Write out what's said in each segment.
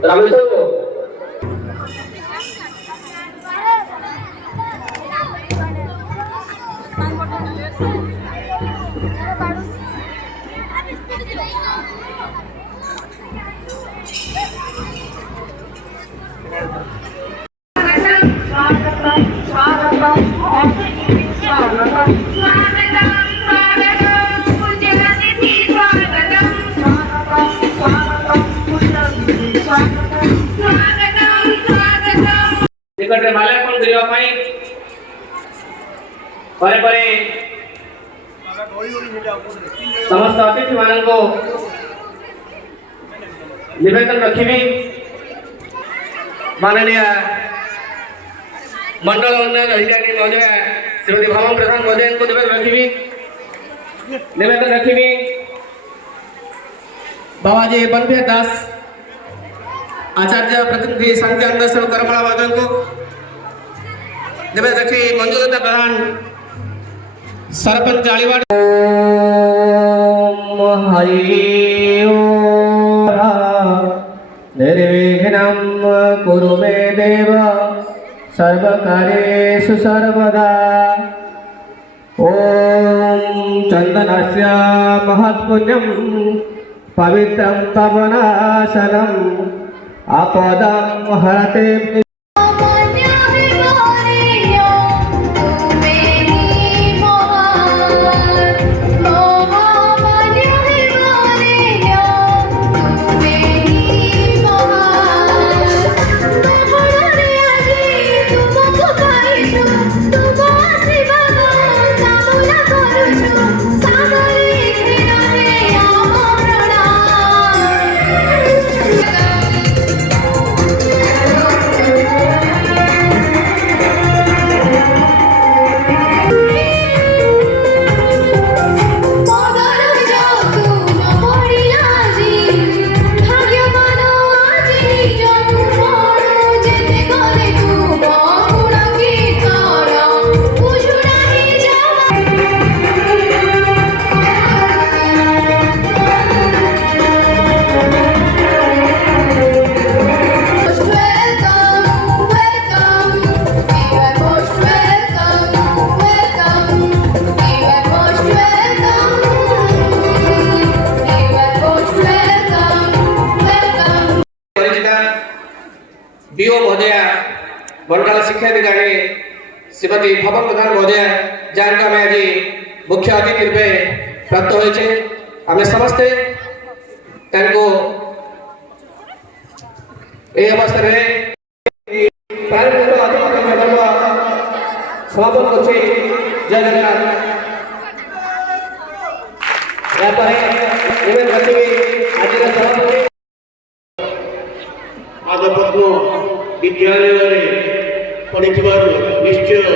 रामेश्वर निकटे माल्यार्पण करिवा पई परे परे समस्त अतिथि माननको निवेदन रखिबी माननीय मंडल उन्नयन अधिकारी महोदय श्रीमती भवन प्रधान महोदय को निवेदन रखिबी बाबाजी बनभे दास आचार्य प्रतिनिधि शांति अन्वेषण करमला महोदय को निवेदन रखी मंजुलता प्रधान सरपंच आलीवाड़ हरि निर्विघ्नं कुरु मे देव सर्वकार्येषु सर्वदा ॐ चन्दनस्य महत्पुण्यं पवित्रं पावनाशनम् आपदं हरते बीओ महोदय मंडल शिक्षा अधिकारी श्रीमती भवन प्रधान महोदय जहाँ में आज मुख्य अतिथि रूपे प्राप्त होइछे आमे समस्ते तांको ए अवस्था रे प्रारंभिक समापन करछि जय जगन्नाथ या पर निवेदन रखिबी आज सभापति आज पद्म विद्यालय पढ़ी निश्चय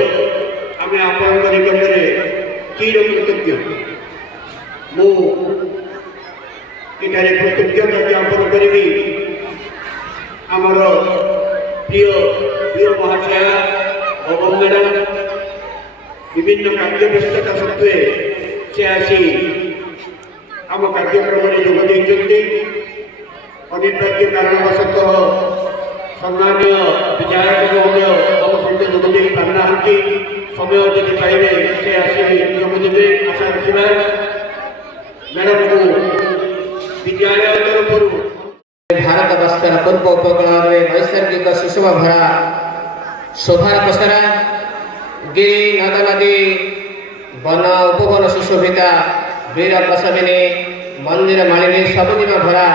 आम आपण निकटने चिर कृतज्ञ मुझे कृतज्ञता ज्ञापन करी आमर प्रिय प्रिय महाशया भवन मैडम विभिन्न कार्य व्यस्तता सत्वे से आसी आम कार्यक्रम में जोगदे अनिवार्य कारणवशतः सम्मानीय विधायक महोदय हम सहित जोगदे पाना समय जदि पाइबे से आसी जोगदेवे आशा रखा मैडम को विद्यालय तरफ भारत वर्षर पूर्व उपकूल में नैसर्गिक सुषमा भरा शोभार पसरा गिरी नद नदी वन उपवन सुशोभिता वीर प्रसविनी मंदिर मालिनी सबुदिन भरा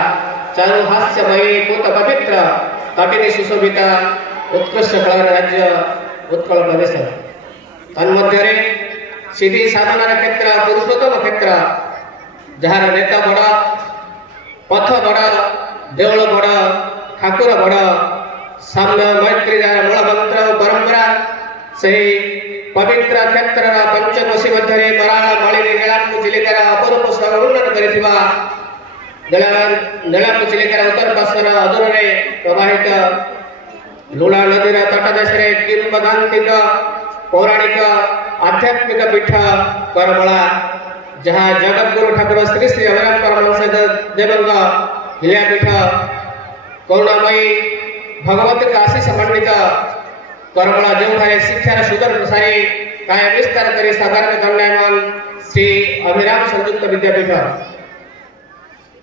चारु हास्यमयी पूत पवित्र तटिनी सुशोभिता उत्कृष्ट कला राज्य उत्कल प्रदेश तन्मध्य सिद्धि साधनार क्षेत्र पुरुषोत्तम क्षेत्र जार नेता बड़ पथ बड़ देवल बड़ ठाकुर बड़ साम्य मैत्री जार मूल मंत्र और परंपरा से पवित्र क्षेत्र पंचकोशी मध्य बराल मालिनी नीलाम चिलिकार अपरूप स्वर उन्नत कर नीलाम चिलिकार उत्तर पश्चिम अधूर प्रवाहित लुणा नदीर तटदेश किंवदंतिक पौराणिक आध्यात्मिक पीठ करबला जहाँ जगतगुरु ठाकुर श्री श्री अभिराम परमहंस देवंग लीलापीठ करुणामयी भगवती का आशीष मंडित करमला जो शिक्षार सुदर प्रसारी काय विस्तार कर साधारण दंडायमान श्री अभिराम संयुक्त विद्यापीठ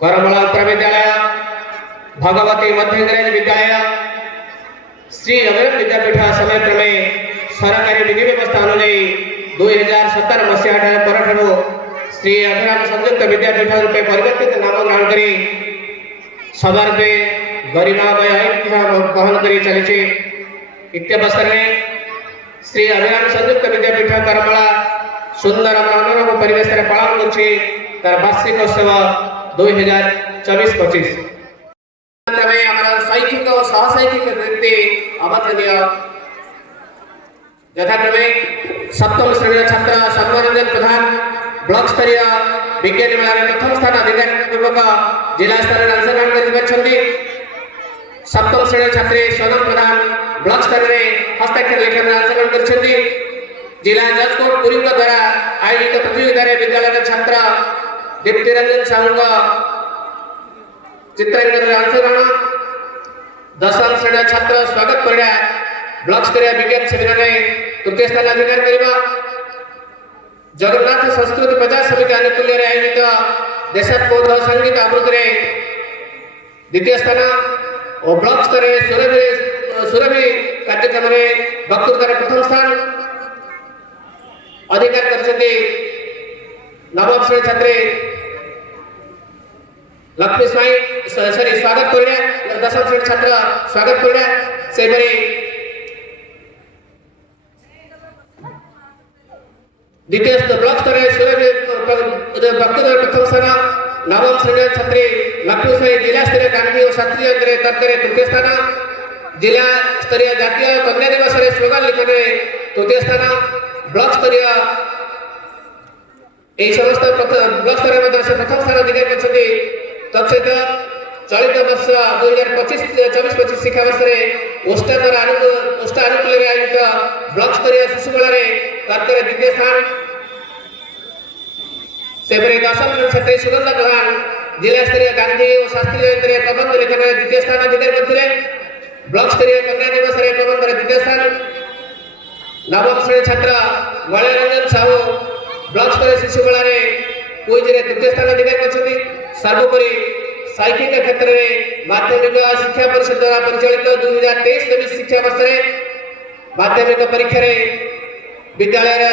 करमला उत्तर विद्यालय भगवती मध्य इंग्रजी विद्यालय श्री अभिराम विद्यापीठ समय क्रमे सरकारी विधि व्यवस्था अनुजाई 2017 मसीहा पर श्री अभिराम संयुक्त विद्यापीठ रूपे परिवर्तित नाम ग्रहण करी सदर्भे गरिमामय ऐतिह्य बहन करी चली इत्यवसर में श्री अभिराम संयुक्त विद्यापीठ करमला सुंदर मनोरम परिवेश पालन कर वार्षिक उत्सव 2024-25 शैक्षिक और सहशैक्षिक वृत्ति अवतरणीय यथाक्रमे सप्तम श्रेणी छात्र सर्वरंजन प्रधान ब्लॉक स्तरीय विज्ञान मेला प्रथम स्थान अधिकार पूर्वक जिला स्तर में अंशग्रहण कर सप्तम श्रेणी छात्री सोनम प्रधान ब्लॉक स्तर में हस्ताक्षर लेखन में अंशग्रहण कर जिला जजकोट पुरी द्वारा आयोजित प्रतियोगिता विद्यालय छात्र दीप्ति रंजन साहू चित्रांकन में अंशग्रहण दशम श्रेणी छात्र स्वागत परिड़ा ब्लॉक स्तरीय विज्ञान शिविर में तृतीय स्थान अधिकार करवा जगन्नाथ संस्कृति प्रचार समिति आनुकूल्य आयोजित देशात्मबोध संगीत आवृत्ति द्वितीय स्थान और ब्लॉक स्तर सुरभि कार्यक्रम में वक्तृत्व प्रथम स्थान अधिकार कर नवम श्रेणी छात्री लक्ष्मी स्वाई स्वागत परिड़ा दशम श्रेणी छात्र स्वागत परिड़ा से द्वितीय ब्लॉक स्तर वक्तृत्व प्रथम स्थान नवम श्रेणी छात्री लक्ष्मी स्वाई जिला स्तरीय गांधी और शास्त्रीय तर्क तृतीय स्थान जिला स्तरीय जातीय कन्या दिवस स्लोगान लिखन तृतीय स्थान ब्लॉक स्तरीय समस्त ब्लॉक स्तर प्रथम स्थान अधिकार कर तत्सहित चलित वर्ष 2024-25 शिक्षा वर्ष में ओष्टा आनुकूल्य आयोजित ब्लॉक स्तरीय शिशुमेला तर्क द्वितीय स्थान से दशम छात्री सुगंधा प्रधान जिला स्तरीय गांधी और शास्त्रीय प्रबंध लेखन द्वितीय स्थान अधिकार करते ब्लॉक स्तरीय कन्या दिवस प्रबंध द्वितीय स्थान नवम श्रेणी छात्र मलयरंजन साहू ब्लॉक स्तरीय शिशुमेला क्विज तृतीय स्थान अधिकार कर सर्वोपरि शैक्षिक क्षेत्र में माध्यमिक शिक्षा परिषद द्वारा परिचालित 2023-24 शिक्षा वर्ष में माध्यमिक परीक्षा विद्यालय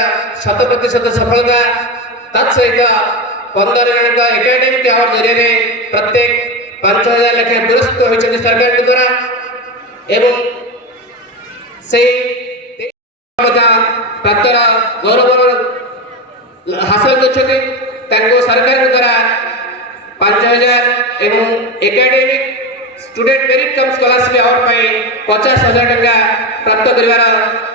100% सफलता तत्सहित 15 जन एकेडमिक अवार्ड जरिए प्रत्येक 5,000 लेखे पुरस्कृत होती सरकार के द्वारा एवं से प्राप्तर गौरव हासिल कर सरकार के द्वारा 5,000 एवं एकेडमिक स्टूडेंट मेरिट कम स्कॉलरशिप अवार्ड पर 50,000 टंका प्राप्त कर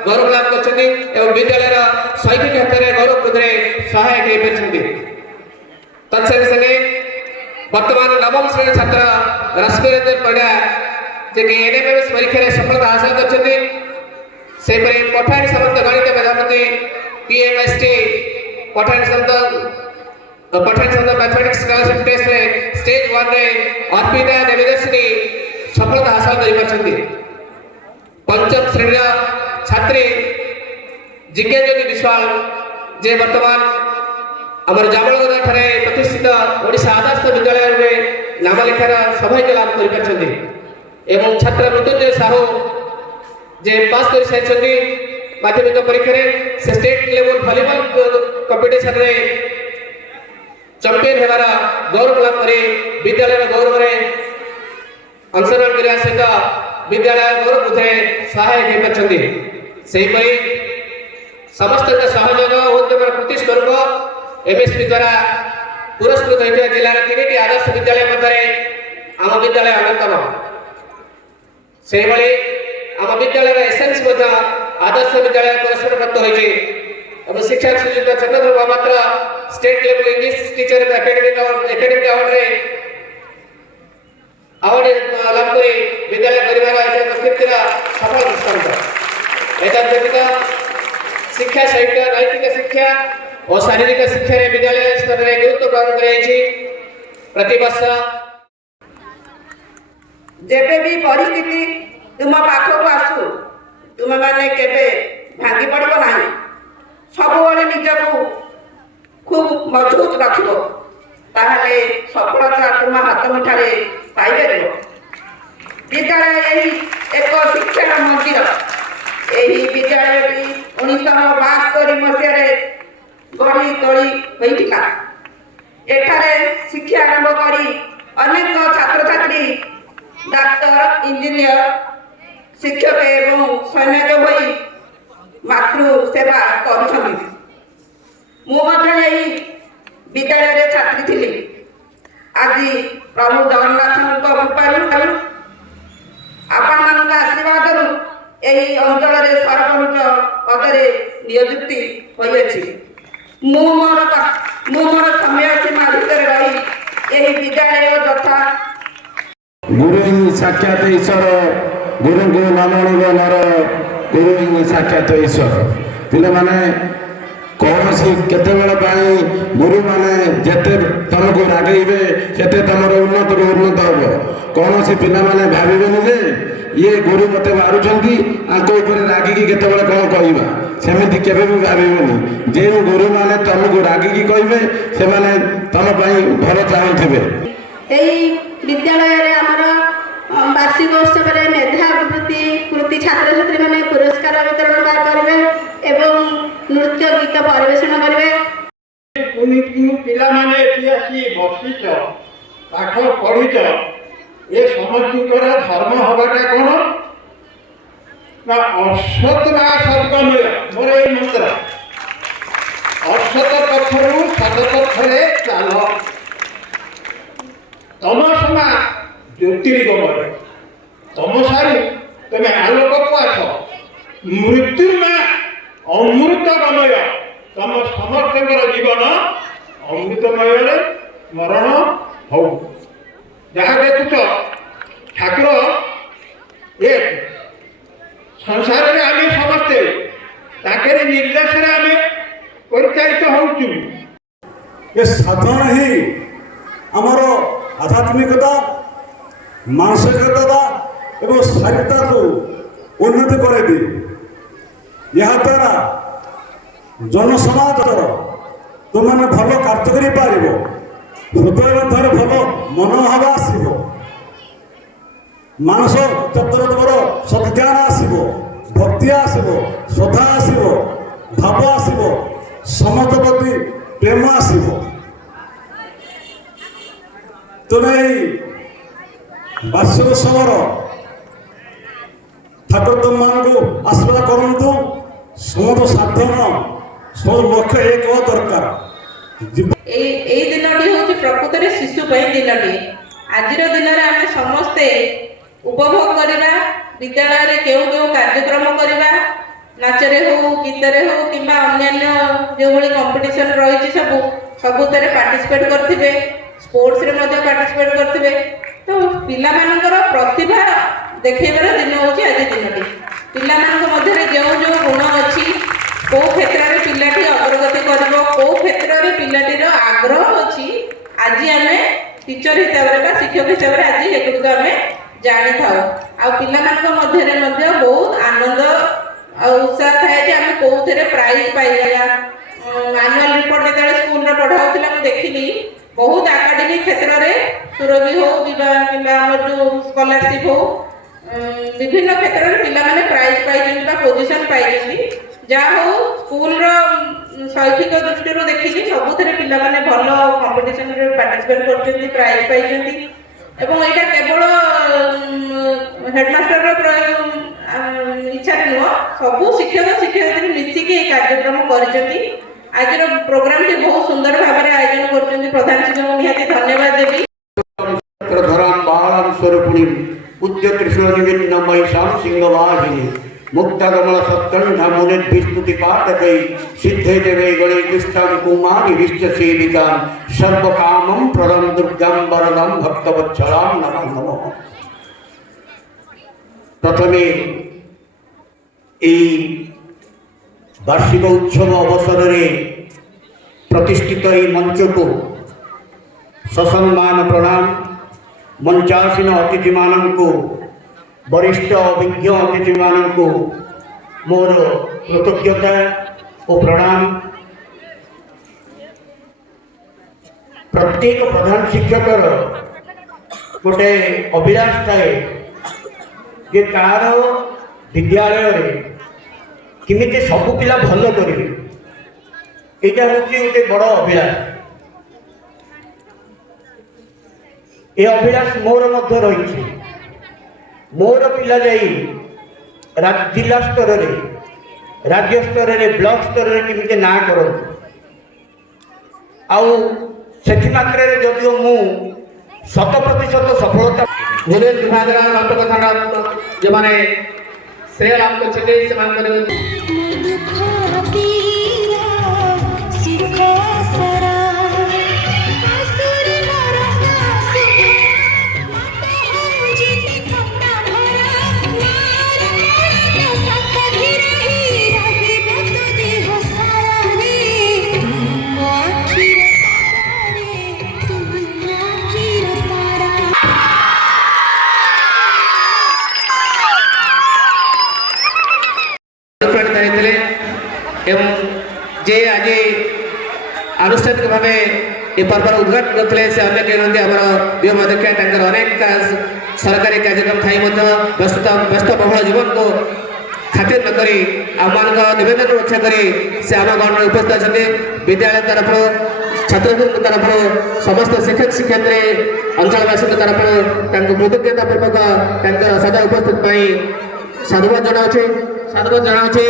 गौरव लाभ कर विद्यालय शैक्षिक क्षेत्र में गौरव वृद्धि सहायक हो तत्संगे संगे वर्तमान नवम श्रेणी छात्र रश्मिरंजन परिड़ा जे एनएमएमएस परीक्षा सफलता हासिल कर पठाणी समस्त गणित मेधावी पीएमएसटी पठाणी समस्त मैथमेटिक्स स्कॉलरशिप टेस्ट में स्टेज 1 में अर्पिता देवदर्शिनी सफलता हासिल कर पंचम श्रेणी छात्री जिज्ञाज्योति विश्वाल जे वर्तमान आमर जामलगोदा ठारे प्रतिष्ठित ओडिशा आदर्श विद्यालय में नाम लेखार सौभाग्य लाभ कर छात्र मृत्युंजय साहू जे पास कर सारी माध्यमिक परीक्षा से स्टेट लेवल वॉलीबॉल कंपिटिशन रे चैंपियन होवार गौरव लाभ कर विद्यालय गौरव में अंशग्रहण करने सहित विद्यालय गौरव वृद्धि सहायक होपरी समस्त सहयोग उद्यम कृति स्वरूप एमएसपी द्वारा पुरस्कृत होता जिलार 3टी आदर्श विद्यालय मध्य आम विद्यालय अन्यतम से आम विद्यालय एसएनसी आदर्श विद्यालय पुरस्कार प्राप्त होती शिक्षा Shrijukta Chandradhar Mahapatra state level English teacher academic award लाभ कर विद्यालय कीर्तिर सफल दृष्टांत एतद व्यतीत शिक्षा साहित्य नैतिक शिक्षा ଓ ଶାରୀରିକ ଶିକ୍ଷାରେ ବିଦ୍ୟାଳୟ ସ୍ତରରେ ଗୁରୁତ୍ୱ ପ୍ରଦାନ କରାଯାଇଛି। ପ୍ରତିବର୍ଷ ଯେବେ ବି ପରିସ୍ଥିତି ତୁମ ପାଖକୁ ଆସୁ ତୁମେମାନେ କେବେ ଭାଙ୍ଗି ପଡ଼ିବ ନାହିଁ। ସବୁବେଳେ ନିଜକୁ ଖୁବ୍ ମଜବୁତ ରଖିବ, ତାହେଲେ ସଫଳତା ତୁମ ହାତ ମୁଠାରେ ପାଇପାରିବ। ବିଦ୍ୟାଳୟ ଏହି ଏକ ଶିକ୍ଷାର ମନ୍ଦିର। ଏହି ବିଦ୍ୟାଳୟଟି 1972 ମସିହାରେ ଗଢ଼ି ତୋଳି ହୋଇଥିଲା। ଏଠାରେ ଶିକ୍ଷା ଆରମ୍ଭ କରି ଅନେକ ଛାତ୍ରଛାତ୍ରୀ ଡାକ୍ତର, ଇଞ୍ଜିନିୟର, ଶିକ୍ଷକ ଏବଂ ସୈନିକ ହୋଇ ମାତୃ ସେବା କରୁଛନ୍ତି। ମୁଁ ମଧ୍ୟ ଏହି ବିଦ୍ୟାଳୟରେ ଛାତ୍ରୀ ଥିଲି। ଆଜି ପ୍ରଭୁ ଜଗନ୍ନାଥଙ୍କ କୃପାରୁ ଆପଣମାନଙ୍କ ଆଶୀର୍ବାଦରୁ ଏହି ଅଞ୍ଚଳରେ ସରପଞ୍ଚ ପଦରେ ନିଯୁକ୍ତି ହୋଇଅଛି। ମୁଁ ମୋର ସମୟ ସୀମା ଭିତରେ ରହି ଏହି ବିଦ୍ୟାଳୟ ଯଥା ଗୁରୁ ହିଁ ସାକ୍ଷାତ ଈଶ୍ୱର, ଗୁରୁଙ୍କୁ ନ ମଣିବ ନର, ଗୁରୁ ହିଁ ସାକ୍ଷାତ ଈଶ୍ୱର। ପିଲାମାନେ କୌଣସି କେତେବେଳେ ପାଇଁ ଗୁରୁମାନେ ଯେତେ ତମକୁ ରାଗେଇବେ ସେତେ ତମର ଉନ୍ନତରୁ ଉନ୍ନତ ହେବ। କୌଣସି ପିଲାମାନେ ଭାବିବେନି ଯେ ଇଏ ଗୁରୁ ମୋତେ ମାରୁଛନ୍ତି, ଆଙ୍କ ଉପରେ ରାଗିକି କେତେବେଳେ କ'ଣ କହିବା, ସେମିତି କେବେ ବି ଭାବିବେନି। ଯେଉଁ ଗୁରୁମାନେ ତମକୁ ରାଗିକି କହିବେ ସେମାନେ ତମ ପାଇଁ ଭଲ ଚାହୁଁଥିବେ। ଏହି ବିଦ୍ୟାଳୟରେ ଆମର ବାର୍ଷିକ ଉତ୍ସବରେ ମେଧାବୃତ୍ତି କୃତି ଛାତ୍ରଛାତ୍ରୀମାନେ ପୁରସ୍କାର ବିତରଣ କରିବେ ଏବଂ ନୃତ୍ୟ ଗୀତ ପରିବେଷଣ କରିବେ। ପିଲାମାନେ ଏଠି ଆସି ବସିଛ, ପାଠ ପଢିଛ, ଏ ସମସ୍ତଙ୍କର ଧର୍ମ ହବାଟା କ'ଣ ନା ଅସତ ବା ସଦ୍ଗମୟ। ମୋର ଏଇ ମନ୍ତ୍ର, ଅସତ ପଥରୁ ସତ ପଥରେ ଚାଲ। ତମସମା ଜ୍ୟୋତିର୍ଗମୟ, ତମସାରୁ ତମେ ଆଲୋକକୁ ଆସ। ମୃତ୍ୟୁମା ଅମୃତଗମୟ, ତମ ସମସ୍ତଙ୍କର ଜୀବନ ଅମୃତମୟରେ ମରଣ ହଉ। ଯାହା ଦେଖୁଛ ଠାକୁର ଏକ, ସଂସାରରେ ଆମେ ସମସ୍ତେ ତାଙ୍କରି ନିର୍ଦ୍ଦେଶରେ ଆମେ ପରିଚାଳିତ ହେଉଛୁ। ଏ ସାଧନ ହିଁ ଆମର ଆଧ୍ୟାତ୍ମିକତା, ମାନସିକତା ଏବଂ ଶାରୀରିକତାକୁ ଉନ୍ନତି କରାଇଦିଏ। ଏହାଦ୍ୱାରା ଜନସମାଜର ତୁମମାନେ ଭଲ କାର୍ଯ୍ୟ କରିପାରିବ, ହୃଦୟ ମଧ୍ୟରେ ଭଲ ମନୋଭାବ ଆସିବ, ମାନସ ଚକ୍ର ତୁମର ସଦ୍ଜ୍ଞାନ ଆସିବ, ଭକ୍ତି ଆସିବ, ଶ୍ରଦ୍ଧା ଆସିବ, ଭାବ ଆସିବ, ସମସ୍ତ ପ୍ରତି ପ୍ରେମ ଆସିବ। ତୁମେ ଏହି ବାର୍ଷିକ ଉତ୍ସବର ଠାକୁର ତୁମମାନଙ୍କୁ ଆଶୀର୍ବାଦ କରନ୍ତୁ। ସମସ୍ତ ସାଧନ ସବୁ ଲକ୍ଷ୍ୟ ଏକ ହେବା ଦରକାର। এই দিনটি হচ্ছে প্রকৃতরে শিশু পাই দিনটি। আজির দিନରେ ଆମେ ସମସ୍ତେ ଉପଭୋଗ କରିବା, ବିଦ୍ୟାଳୟରେ କେଉଁ କେଉଁ କାର୍ଯ୍ୟକ୍ରମ କରିବା, ନାଚରେ ହଉ, ଗୀତରେ ହଉ କିମ୍ବା ଅନ୍ୟାନ୍ୟ ଯେଉଁଭଳି କମ୍ପିଟିସନ୍ ରହିଛି ସବୁଥିରେ ପାର୍ଟିସିପେଟ୍ କରିଥିବେ, ସ୍ପୋର୍ଟସରେ ମଧ୍ୟ ପାର୍ଟିସିପେଟ୍ କରିଥିବେ। ତ ପିଲାମାନଙ୍କର ପ୍ରତିଭା ଦେଖେଇବାର ଦିନ ହେଉଛି ଆଜି ଦିନଟି। ପିଲାମାନଙ୍କ ମଧ୍ୟରେ ଯେଉଁ ଯେଉଁ ଗୁଣ ଅଛି, କେଉଁ କ୍ଷେତ୍ରରେ ପିଲାଟି ଅଗ୍ରଗତି କରିବ, କେଉଁ କ୍ଷେତ୍ରରେ ପିଲାଟିର ଆଗ୍ରହ ଅଛି, ଆଜି ଆମେ ଟିଚର ହିସାବରେ ବା ଶିକ୍ଷକ ହିସାବରେ ଆଜି ଏଗୁଡ଼ିକ ଆମେ ଜାଣିଥାଉ। ଆଉ ପିଲାମାନଙ୍କ ମଧ୍ୟରେ ମଧ୍ୟ ବହୁତ ଆନନ୍ଦ ଆଉ ଉତ୍ସାହ ଥାଏ ଯେ ଆମେ କେଉଁଥିରେ ପ୍ରାଇଜ୍ ପାଇବା। ଆନୁଆଲ ରିପୋର୍ଟ ଯେତେବେଳେ ସ୍କୁଲରେ ପଢ଼ା ହେଉଥିଲା ମୁଁ ଦେଖିଲି ବହୁତ ଆକାଡେମିକ କ୍ଷେତ୍ରରେ ସୁରଭି ହଉ କିମ୍ବା ଆମର ଯେଉଁ ସ୍କଲାରସିପ୍ ହଉ, ବିଭିନ୍ନ କ୍ଷେତ୍ରରେ ପିଲାମାନେ ପ୍ରାଇଜ୍ ପାଇଛନ୍ତି ବା ପୋଜିସନ୍ ପାଇଛନ୍ତି। ଯାହା ହଉ ସ୍କୁଲର ଶୈକ୍ଷିକ ଦୃଷ୍ଟିରୁ ଦେଖିଲି ସବୁଥିରେ ପିଲାମାନେ ଭଲ କମ୍ପିଟିସନରେ ପାର୍ଟିସିପେଟ୍ କରୁଛନ୍ତି, ପ୍ରାଇଜ୍ ପାଇଛନ୍ତି। ଏବଂ ଏଇଟା କେବଳ ହେଡମାଷ୍ଟରର ଇଚ୍ଛାରେ ନୁହଁ, ସବୁ ଶିକ୍ଷକ ଶିକ୍ଷୟିତ୍ରୀ ମିଶିକି ଏହି କାର୍ଯ୍ୟକ୍ରମ କରିଛନ୍ତି। ଆଜିର ପ୍ରୋଗ୍ରାମଟି ବହୁତ ସୁନ୍ଦର ଭାବରେ ଆୟୋଜନ କରୁଛନ୍ତି। ପ୍ରଧାନ ଶିକ୍ଷକଙ୍କୁ ନିହାତି ଧନ୍ୟବାଦ ଦେବି। ଧରାମ ବାଳାମ ସ୍ୱରୂପିଣୀ ପୂଜ୍ୟ ତ୍ରିଶୂଳ ନିବିନ୍ନ ମହିଷାಂ ସିଂହବାହିନୀ मुक्तागमन सत्कंठ मुनिर्भिस्तुति पाठकै सिद्धे देवे गणे दुष्टां कुमारी विश्व सेविकां सर्वकामं प्रदं दुर्गां वरदं भक्तवत्सलां नमो नमः। प्रथमे এই বার্ষিক উৎসব অবসরে प्रतिष्ठित यह मंच को ससम्मान प्रणाम। मंचासीन अतिथि मान को वरिष्ठ अभिज्ञ अतिथि मान को मोर कृतज्ञता और प्रणाम। प्रत्येक प्रधान शिक्षकर गोटे अभिलाष थाए जे तार विद्यालय किमिति सबु पिला भल करेंगे, यहाँ हूँ गोटे बड़ अभिलाष। ये अभिलाष मोर मध्य रही। मोर पिला जाई जिला स्तर रे, राज्य स्तर रे, ब्लॉक स्तर रे किमिति ना कर से मात्र जदिओ मु 100% सफलता गुरुर विभाग कथा जो मैंने श्रेय लाभ कर एवं जे आज आनुष्ठानिक भाव ये पर्वर उद्घाटन करते से अन्य कहते आम व्योम अध्यक्ष अनेक सरकारी कार्यक्रम थी व्यस्तबहुल जीवन को खातिर नक आम नवेदन रक्षा कर आम गण उपस्थित अच्छे विद्यालय तरफ छात्र तरफ समस्त शिक्षक शिक्षयित्री अंचलवासी तरफ कृतज्ञता पूर्वक सदा उपस्थित साधुवाद जनाऊे।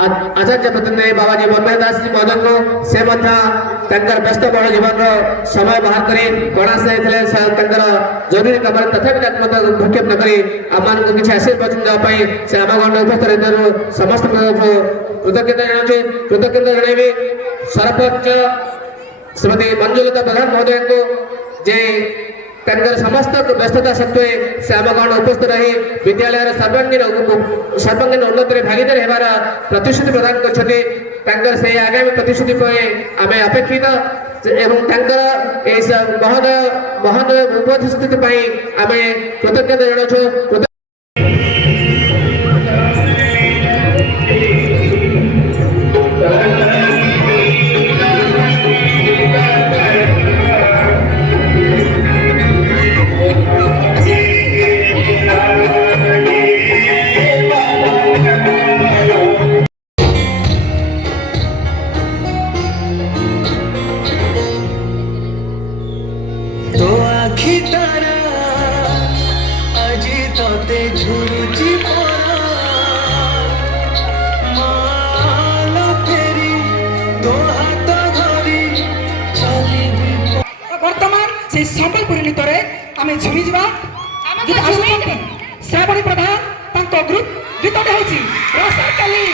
आचार्य प्रतिनिधि बाबाजी बन्मय दास जी महोदय को से व्यस्त बहुल जीवन समय बाहर कर गणास जरूरी कम तथापि भूक्षेप नक आम किसी आशीर्वचन देवाई से आम गण उपस्थित समस्त कृतज्ञता जनइबी। सरपंच श्रीमती मंजुलता प्रधान महोदय को जे समस्त व्यस्तता सत्वे से आम गण उपस्थित रही विद्यालय सर्वांगीन उन्नति भागीदार होवार प्रतिश्रुति प्रदान कर आगामी प्रतिश्रुति आम अपेक्षित महोदय उपस्थिति आम कृतज्ञता जनाऊँ। से संबलपुरी नृत्य आम झुमी जा गीत आसुच्च श्रावणी प्रधान ग्रुप गीतटे हूँ रसरकाली।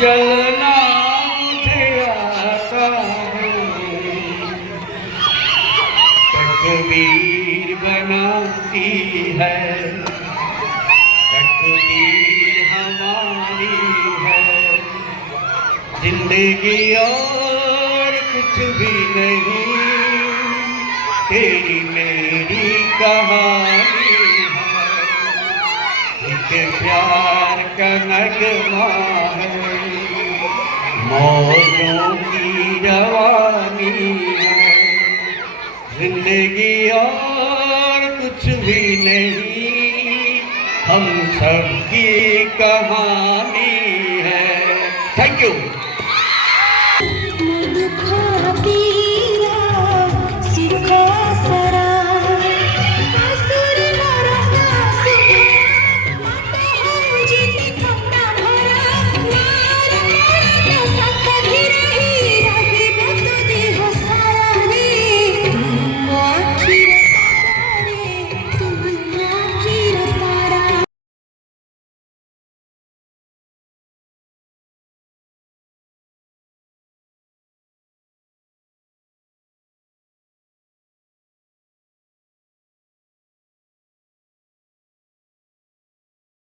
जलना मुझे आता है, तकदीर बनाती है, तकदीर हमारी है, जिंदगी और कुछ भी नहीं, तेरी मेरी कहानी है, एक प्यार का नगमा है, मौजों की जवानी है, जिंदगी और कुछ भी नहीं, हम सब की कहानी है। Thank you.